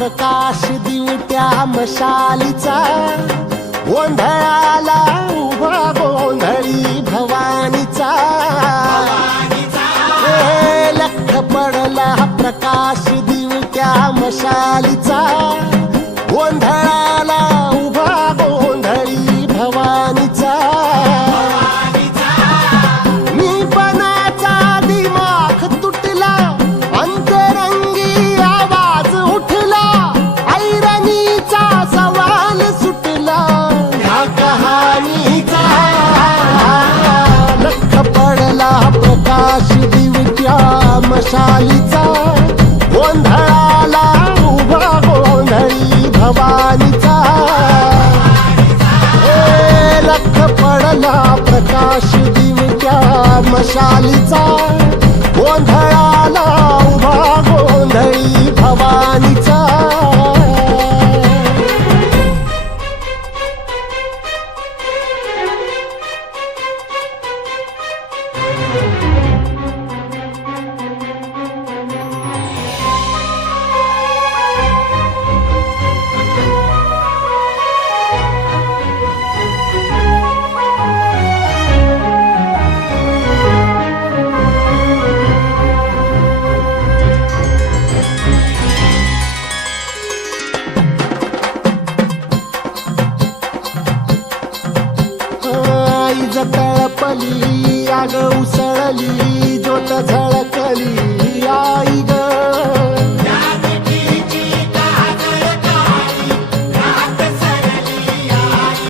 प्रकाश दिवट्या मशालीचा, गोंधळाला उभा गोंधळी भवानीचा. लख पडला प्रकाश दिवट्या मशालीचा, गोंधळाला उभा गोंधळी भवानीचा. मी पणाचा दिमाग तुटला, अंतरंगी आवाज उठला, ऐरणीचा सवाल सुटला ह्या कहाणीचा. लख पडला प्रकाश दिवट्या मशालीचा, गोंधळाला उभा गोंधळी भवानीचा. लख पडला प्रकाश दिवट्या मशालीचा, गोंधळाला उभा गोंधळी भवानीचा. तळपली आग उसळली, ज्योत झळकली,